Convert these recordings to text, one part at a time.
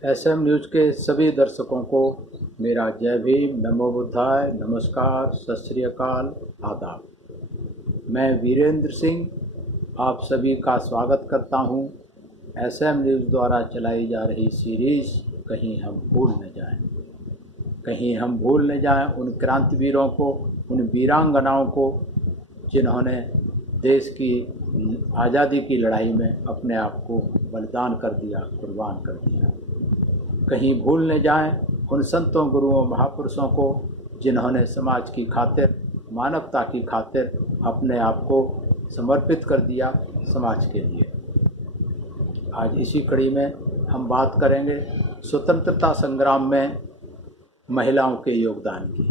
SM news के सभी दर्शकों को मेरा जय भीम, नमो बुद्धाय, नमस्कार, सत श्री अकाल, आदाब। मैं वीरेंद्र सिंह आप सभी का स्वागत करता हूं एसएम न्यूज़ द्वारा चलाई जा रही सीरीज़ कहीं हम भूल न जाएं। कहीं हम भूल न जाएं उन क्रांतिवीरों को, उन वीरांगनाओं को जिन्होंने देश की आज़ादी की लड़ाई में अपने आप को बलिदान कर दिया, कुर्बान कर दिया। कहीं भूल न जाएं उन संतों, गुरुओं, महापुरुषों को जिन्होंने समाज की खातिर, मानवता की खातिर अपने आप को समर्पित कर दिया समाज के लिए। आज इसी कड़ी में हम बात करेंगे स्वतंत्रता संग्राम में महिलाओं के योगदान की।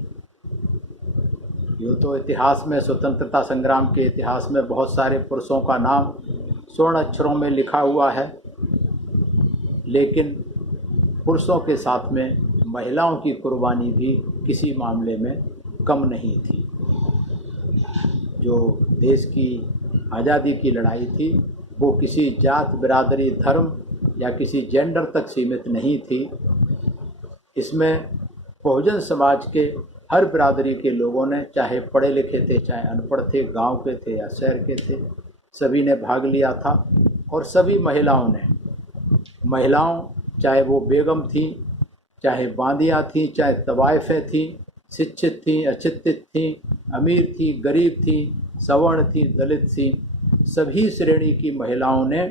यूँ तो इतिहास में, स्वतंत्रता संग्राम के इतिहास में बहुत सारे पुरुषों का नाम स्वर्ण अक्षरों में लिखा हुआ है, लेकिन पुरुषों के साथ में महिलाओं की कुर्बानी भी किसी मामले में कम नहीं थी। जो देश की आज़ादी की लड़ाई थी वो किसी जात, बिरादरी, धर्म या किसी जेंडर तक सीमित नहीं थी। इसमें बहुजन समाज के हर बिरादरी के लोगों ने, चाहे पढ़े लिखे थे, चाहे अनपढ़ थे, गांव के थे या शहर के थे, सभी ने भाग लिया था। और सभी महिलाओं चाहे वो बेगम थीं, चाहे बांदियाँ थीं, चाहे तवाइफ़ें थीं, शिक्षित थीं, अशिक्षित थीं, अमीर थीं, गरीब थीं, सवर्ण थीं, दलित थीं, सभी श्रेणी की महिलाओं ने,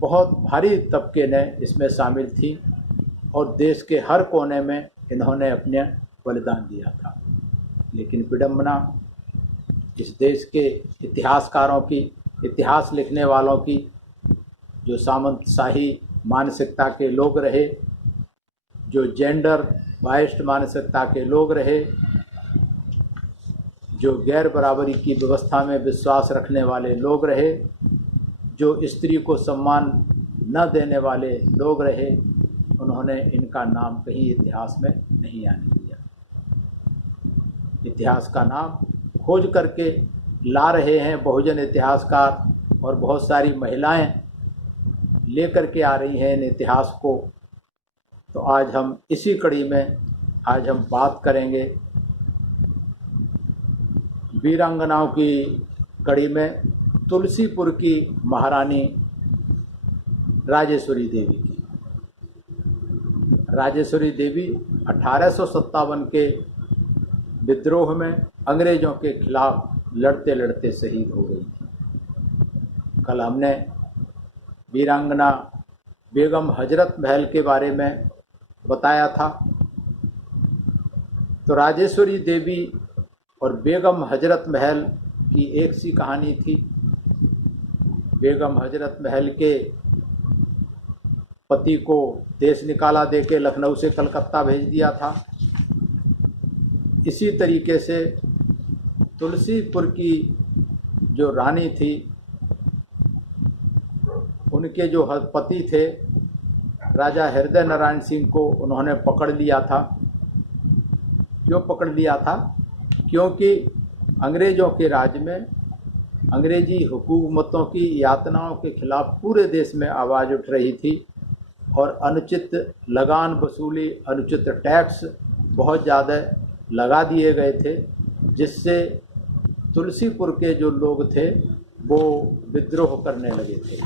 बहुत भारी तबके ने इसमें शामिल थी और देश के हर कोने में इन्होंने अपने बलिदान दिया था। लेकिन विडंबना इस देश के इतिहासकारों की, इतिहास लिखने वालों की, जो सामंतशाही मानसिकता के लोग रहे, जो जेंडर बाइस्ड मानसिकता के लोग रहे, जो गैर बराबरी की व्यवस्था में विश्वास रखने वाले लोग रहे, जो स्त्री को सम्मान न देने वाले लोग रहे, उन्होंने इनका नाम कहीं इतिहास में नहीं आने दिया। इतिहास का नाम खोज करके ला रहे हैं बहुजन इतिहासकार, और बहुत सारी महिलाएं लेकर के आ रही हैं इन इतिहास को। तो आज हम इसी कड़ी में बात करेंगे वीरांगनाओं की कड़ी में तुलसीपुर की महारानी राजेश्वरी देवी की। राजेश्वरी देवी 1857 के विद्रोह में अंग्रेज़ों के खिलाफ लड़ते लड़ते शहीद हो गई थी। कल हमने वीरांगना बेगम हजरत महल के बारे में बताया था। तो राजेश्वरी देवी और बेगम हजरत महल की एक सी कहानी थी। बेगम हजरत महल के पति को देश निकाला देके लखनऊ से कलकत्ता भेज दिया था। इसी तरीके से तुलसीपुर की जो रानी थी, उनके जो पति थे राजा हृदय नारायण सिंह को उन्होंने पकड़ लिया था। क्यों पकड़ लिया था? क्योंकि अंग्रेज़ों के राज में अंग्रेजी हुकूमतों की यातनाओं के खिलाफ पूरे देश में आवाज़ उठ रही थी और अनुचित लगान वसूली, अनुचित टैक्स बहुत ज़्यादा लगा दिए गए थे, जिससे तुलसीपुर के जो लोग थे वो विद्रोह करने लगे थे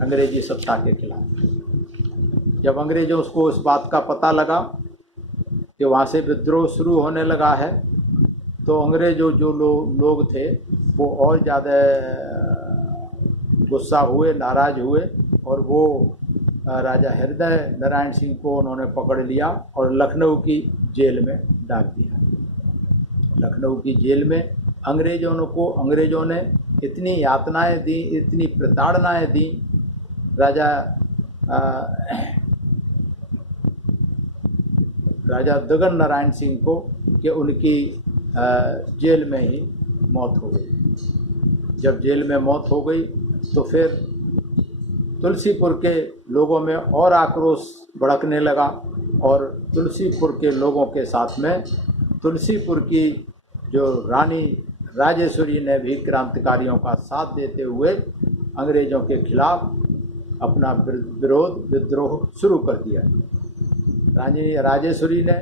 अंग्रेजी सत्ता के खिलाफ। जब अंग्रेज़ों को इस बात का पता लगा कि वहाँ से विद्रोह शुरू होने लगा है, तो अंग्रेज़ों जो लोग थे वो और ज़्यादा गुस्सा हुए, नाराज़ हुए, और वो राजा हृदय नारायण सिंह को उन्होंने पकड़ लिया और लखनऊ की जेल में डाल दिया। लखनऊ की जेल में अंग्रेज़ों ने इतनी यातनाएं दी, इतनी प्रताड़नाएं दी राजा दगन नारायण सिंह को कि उनकी जेल में ही मौत हो गई। जब जेल में मौत हो गई तो फिर तुलसीपुर के लोगों में और आक्रोश भड़कने लगा, और तुलसीपुर के लोगों के साथ में तुलसीपुर की जो रानी राजेश्वरी ने भी क्रांतिकारियों का साथ देते हुए अंग्रेज़ों के खिलाफ अपना विद्रोह शुरू कर दिया। रानी राजेश्वरी ने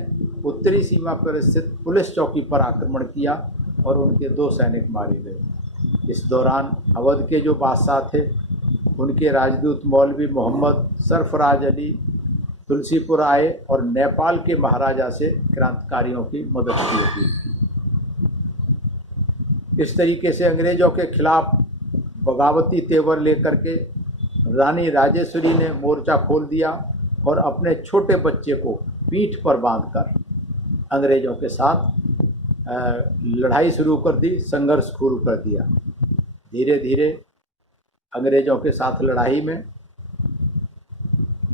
उत्तरी सीमा पर स्थित पुलिस चौकी पर आक्रमण किया और उनके 2 सैनिक मारे गए। इस दौरान अवध के जो बादशाह थे उनके राजदूत मौलवी मोहम्मद सरफराज अली तुलसीपुर आए और नेपाल के महाराजा से क्रांतिकारियों की मदद की अपील की। इस तरीके से अंग्रेजों के खिलाफ बगावती तेवर लेकर के रानी राजेश्वरी ने मोर्चा खोल दिया और अपने छोटे बच्चे को पीठ पर बांधकर अंग्रेजों के साथ लड़ाई शुरू कर दी, संघर्ष शुरू कर दिया। धीरे धीरे अंग्रेजों के साथ लड़ाई में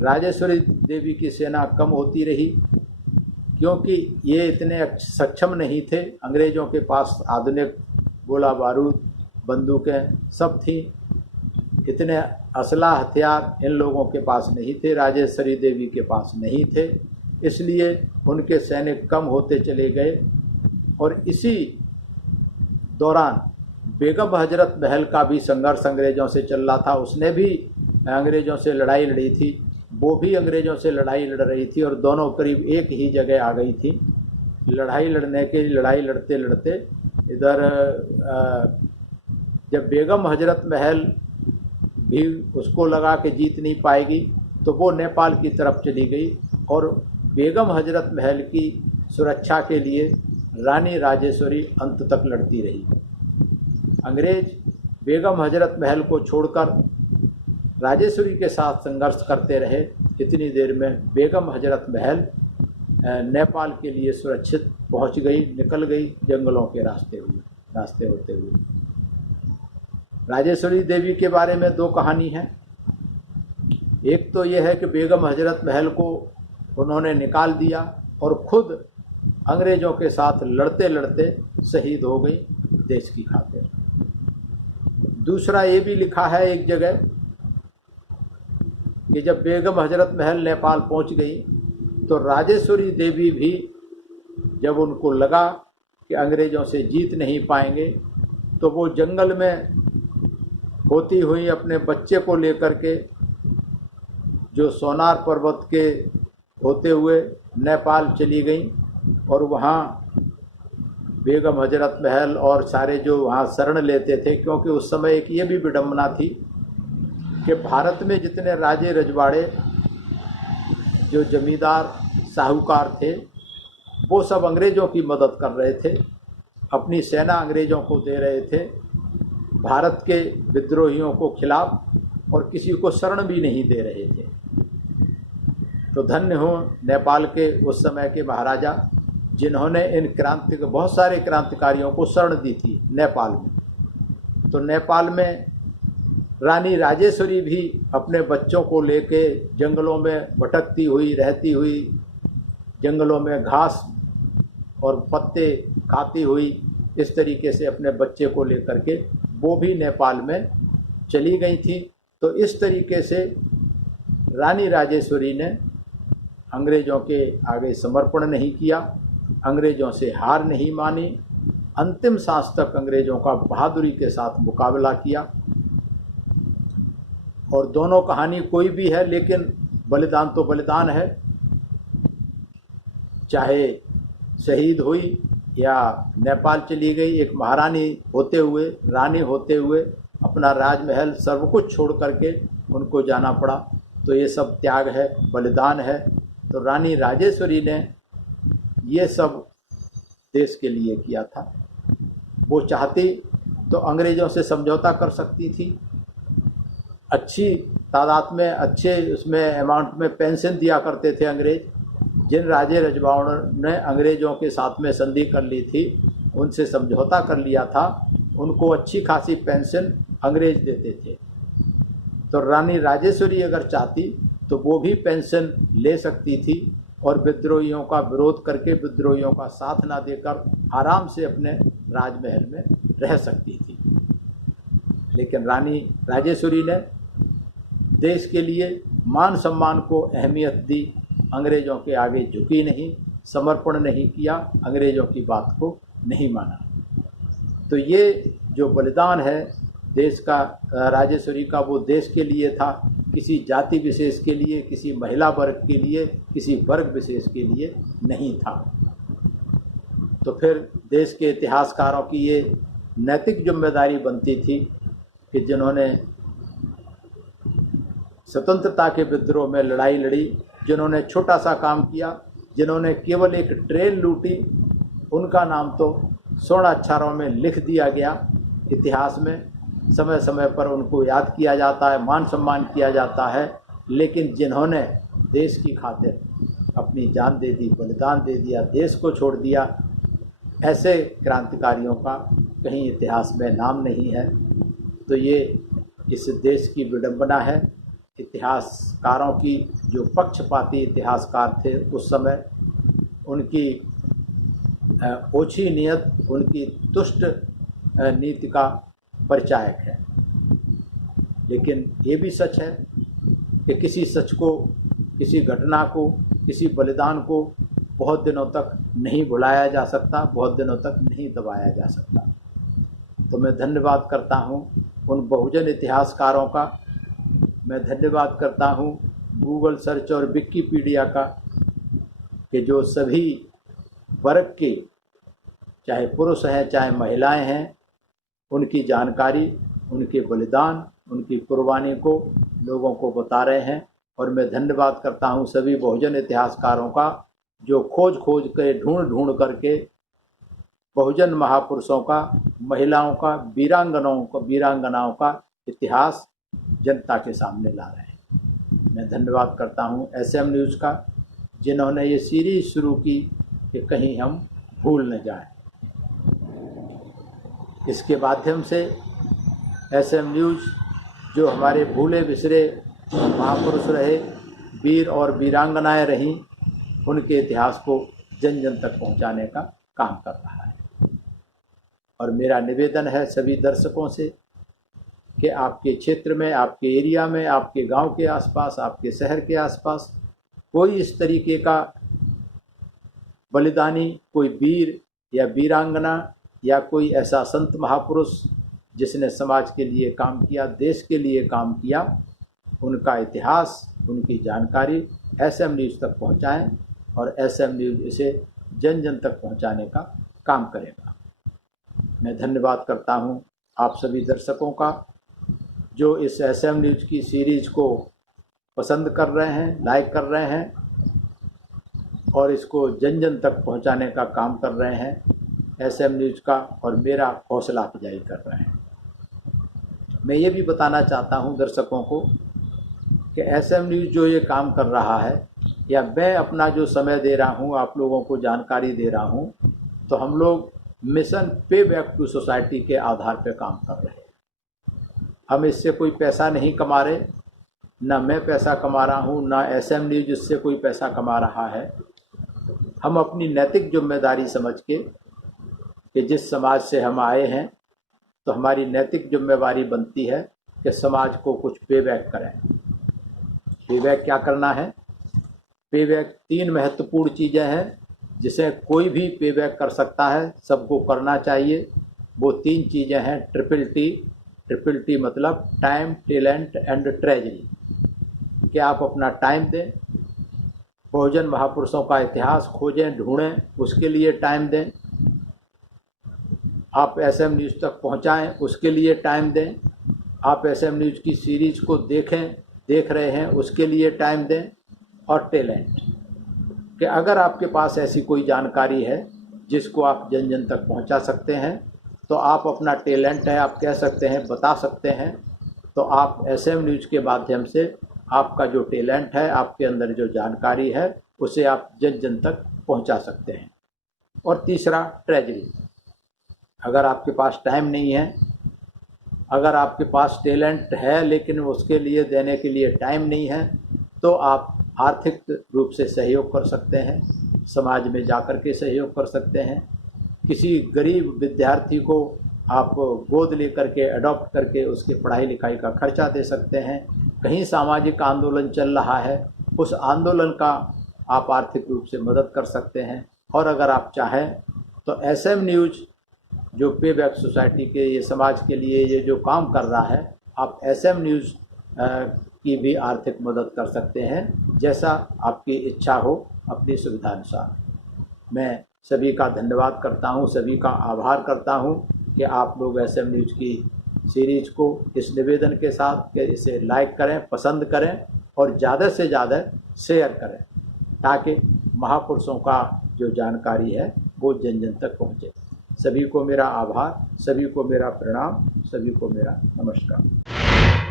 राजेश्वरी देवी की सेना कम होती रही, क्योंकि ये इतने सक्षम नहीं थे। अंग्रेजों के पास आधुनिक गोला बारूद, बंदूकें सब थी, इतने असला हथियार इन लोगों के पास नहीं थे, राजेश्वरी देवी के पास नहीं थे। इसलिए उनके सैनिक कम होते चले गए और इसी दौरान बेगम हजरत महल का भी संघर्ष अंग्रेज़ों से चल रहा था। उसने भी अंग्रेज़ों से लड़ाई लड़ी थी, वो भी अंग्रेज़ों से लड़ाई लड़ रही थी और दोनों करीब एक ही जगह आ गई थी। लड़ाई लड़ते लड़ते इधर जब बेगम हजरत महल भी उसको लगा कि जीत नहीं पाएगी तो वो नेपाल की तरफ चली गई और बेगम हजरत महल की सुरक्षा के लिए रानी राजेश्वरी अंत तक लड़ती रही। अंग्रेज बेगम हजरत महल को छोड़कर राजेश्वरी के साथ संघर्ष करते रहे। इतनी देर में बेगम हजरत महल नेपाल के लिए सुरक्षित पहुंच गई, निकल गई जंगलों के रास्ते होते हुए। राजेश्वरी देवी के बारे में 2 कहानी हैं। एक तो यह है कि बेगम हजरत महल को उन्होंने निकाल दिया और खुद अंग्रेज़ों के साथ लड़ते लड़ते शहीद हो गई देश की खातिर। दूसरा ये भी लिखा है एक जगह कि जब बेगम हजरत महल नेपाल पहुंच गई तो राजेश्वरी देवी भी जब उनको लगा कि अंग्रेज़ों से जीत नहीं पाएंगे तो वो जंगल में होती हुई अपने बच्चे को लेकर के जो सोनार पर्वत के होते हुए नेपाल चली गई और वहाँ बेगम हजरत महल और सारे जो वहाँ शरण लेते थे, क्योंकि उस समय एक ये भी विडंबना थी कि भारत में जितने राजे रजवाड़े जो जमींदार साहूकार थे वो सब अंग्रेज़ों की मदद कर रहे थे, अपनी सेना अंग्रेज़ों को दे रहे थे भारत के विद्रोहियों को खिलाफ, और किसी को शरण भी नहीं दे रहे थे। तो धन्य हो नेपाल के उस समय के महाराजा जिन्होंने इन बहुत सारे क्रांतिकारियों को शरण दी थी नेपाल में। तो नेपाल में रानी राजेश्वरी भी अपने बच्चों को लेके जंगलों में भटकती हुई रहती हुई, जंगलों में घास और पत्ते खाती हुई, इस तरीके से अपने बच्चे को लेकर के वो भी नेपाल में चली गई थी। तो इस तरीके से रानी राजेश्वरी ने अंग्रेज़ों के आगे समर्पण नहीं किया, अंग्रेज़ों से हार नहीं मानी, अंतिम सांस तक अंग्रेज़ों का बहादुरी के साथ मुकाबला किया। और दोनों कहानी कोई भी है लेकिन बलिदान तो बलिदान है, चाहे शहीद हुई या नेपाल चली गई, एक महारानी होते हुए, रानी होते हुए अपना राजमहल सर्व कुछ छोड़ करके उनको जाना पड़ा। तो ये सब त्याग है, बलिदान है। तो रानी राजेश्वरी ने ये सब देश के लिए किया था। वो चाहती तो अंग्रेज़ों से समझौता कर सकती थी, अच्छी तादाद में, अच्छे उसमें अमाउंट में पेंशन दिया करते थे अंग्रेज़। जिन राजे रजवाड़ों ने अंग्रेज़ों के साथ में संधि कर ली थी, उनसे समझौता कर लिया था, उनको अच्छी खासी पेंशन अंग्रेज़ देते थे। तो रानी राजेश्वरी अगर चाहती तो वो भी पेंशन ले सकती थी और विद्रोहियों का विरोध करके, विद्रोहियों का साथ ना देकर आराम से अपने राजमहल में रह सकती थी। लेकिन रानी राजेश्वरी ने देश के लिए मान सम्मान को अहमियत दी, अंग्रेज़ों के आगे झुकी नहीं, समर्पण नहीं किया, अंग्रेज़ों की बात को नहीं माना। तो ये जो बलिदान है देश का, राजेश्वरी का, वो देश के लिए था किसी जाति विशेष के लिए, किसी महिला वर्ग के लिए, किसी वर्ग विशेष के लिए नहीं था। तो फिर देश के इतिहासकारों की ये नैतिक जिम्मेदारी बनती थी कि जिन्होंने स्वतंत्रता के विद्रोह में लड़ाई लड़ी, जिन्होंने छोटा सा काम किया, जिन्होंने केवल एक ट्रेन लूटी, उनका नाम तो स्वर्ण अक्षरों में लिख दिया गया इतिहास में। समय समय पर उनको याद किया जाता है, मान सम्मान किया जाता है, लेकिन जिन्होंने देश की खातिर अपनी जान दे दी, बलिदान दे दिया, देश को छोड़ दिया, ऐसे क्रांतिकारियों का कहीं इतिहास में नाम नहीं है। तो ये इस देश की विडंबना है। इतिहासकारों की, जो पक्षपाती इतिहासकार थे उस समय, उनकी ओछी नियत, उनकी तुष्ट नीति का परिचायक है। लेकिन ये भी सच है कि किसी सच को, किसी घटना को, किसी बलिदान को बहुत दिनों तक नहीं भुलाया जा सकता, बहुत दिनों तक नहीं दबाया जा सकता। तो मैं धन्यवाद करता हूँ उन बहुजन इतिहासकारों का, मैं धन्यवाद करता हूँ गूगल सर्च और विकिपीडिया का, कि जो सभी वर्ग के, चाहे पुरुष हैं चाहे महिलाएं हैं, उनकी जानकारी, उनके बलिदान, उनकी कुर्बानी को लोगों को बता रहे हैं। और मैं धन्यवाद करता हूं सभी बहुजन इतिहासकारों का, जो खोज खोज के, ढूंढ ढूंढ करके बहुजन महापुरुषों का, महिलाओं का, वीरांगनाओं का इतिहास जनता के सामने ला रहे हैं। मैं धन्यवाद करता हूं SM न्यूज़ का, जिन्होंने ये सीरीज शुरू की कि कहीं हम भूल न जाएं। इसके माध्यम से SM न्यूज़, जो हमारे भूले बिसरे महापुरुष रहे, वीर और वीरांगनाएं रहीं, उनके इतिहास को जन जन तक पहुंचाने का काम कर रहा है। और मेरा निवेदन है सभी दर्शकों से कि आपके क्षेत्र में, आपके एरिया में, आपके गांव के आसपास, आपके शहर के आसपास कोई इस तरीके का बलिदानी, कोई वीर या वीरांगना या कोई ऐसा संत महापुरुष जिसने समाज के लिए काम किया, देश के लिए काम किया, उनका इतिहास, उनकी जानकारी SM न्यूज़ तक पहुंचाएं और SM न्यूज़ इसे जन जन तक पहुंचाने का काम करेगा। मैं धन्यवाद करता हूं आप सभी दर्शकों का, जो इस SM न्यूज़ की सीरीज़ को पसंद कर रहे हैं, लाइक कर रहे हैं और इसको जन जन तक पहुंचाने का काम कर रहे हैं, SM न्यूज़ का और मेरा हौसला अफजाई कर रहे हैं। मैं ये भी बताना चाहता हूं दर्शकों को कि SM न्यूज़ जो ये काम कर रहा है, या मैं अपना जो समय दे रहा हूं, आप लोगों को जानकारी दे रहा हूं, तो हम लोग मिशन पे बैक टू सोसाइटी के आधार पर काम कर रहे हैं। हम इससे कोई पैसा नहीं कमा रहे, ना मैं पैसा कमा रहा हूं, ना SM न्यूज़ इससे कोई पैसा कमा रहा है। हम अपनी नैतिक जिम्मेदारी समझ के कि जिस समाज से हम आए हैं, तो हमारी नैतिक जिम्मेदारी बनती है कि समाज को कुछ पे बैक करें। पे बैक क्या करना है? पे बैक 3 महत्वपूर्ण चीज़ें हैं जिसे कोई भी पे बैक कर सकता है, सबको करना चाहिए। वो 3 चीज़ें हैं ट्रिपल टी मतलब टाइम, टैलेंट एंड ट्रेजरी। कि आप अपना टाइम दें, बहुजन महापुरुषों का इतिहास खोजें, ढूंढें, उसके लिए टाइम दें। आप SM न्यूज़ तक पहुंचाएं, उसके लिए टाइम दें। आप SM न्यूज़ की सीरीज़ को देख रहे हैं, उसके लिए टाइम दें। और टैलेंट, कि अगर आपके पास ऐसी कोई जानकारी है जिसको आप जन जन तक पहुंचा सकते हैं, तो आप अपना टैलेंट है, आप कह सकते हैं, बता सकते हैं, तो आप SM न्यूज़ के माध्यम से आपका जो टैलेंट है, आपके अंदर जो जानकारी है, उसे आप जन जन तक पहुंचा सकते हैं। और तीसरा ट्रेजरी, अगर आपके पास टाइम नहीं है, अगर आपके पास टैलेंट है लेकिन उसके लिए देने के लिए टाइम नहीं है, तो आप आर्थिक रूप से सहयोग कर सकते हैं, समाज में जाकर के सहयोग कर सकते हैं। किसी गरीब विद्यार्थी को आप गोद लेकर के, अडॉप्ट करके उसके पढ़ाई लिखाई का खर्चा दे सकते हैं। कहीं सामाजिक आंदोलन चल रहा है, उस आंदोलन का आप आर्थिक रूप से मदद कर सकते हैं। और अगर आप चाहें तो SM न्यूज़ जो पे बैक सोसाइटी के, ये समाज के लिए ये जो काम कर रहा है, आप SM न्यूज़ की भी आर्थिक मदद कर सकते हैं, जैसा आपकी इच्छा हो अपनी सुविधा अनुसार। मैं सभी का धन्यवाद करता हूं, सभी का आभार करता हूं कि आप लोग SM न्यूज़ की सीरीज को इस निवेदन के साथ कि इसे लाइक करें, पसंद करें और ज़्यादा से ज़्यादा शेयर करें, ताकि महापुरुषों का जो जानकारी है वो जन जन तक पहुँचे। सभी को मेरा आभार, सभी को मेरा प्रणाम, सभी को मेरा नमस्कार।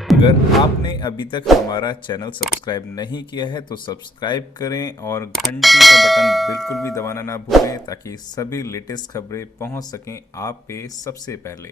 अगर आपने अभी तक हमारा चैनल सब्सक्राइब नहीं किया है तो सब्सक्राइब करें और घंटी का बटन बिल्कुल भी दबाना ना भूलें, ताकि सभी लेटेस्ट खबरें पहुंच सकें आप पे सबसे पहले।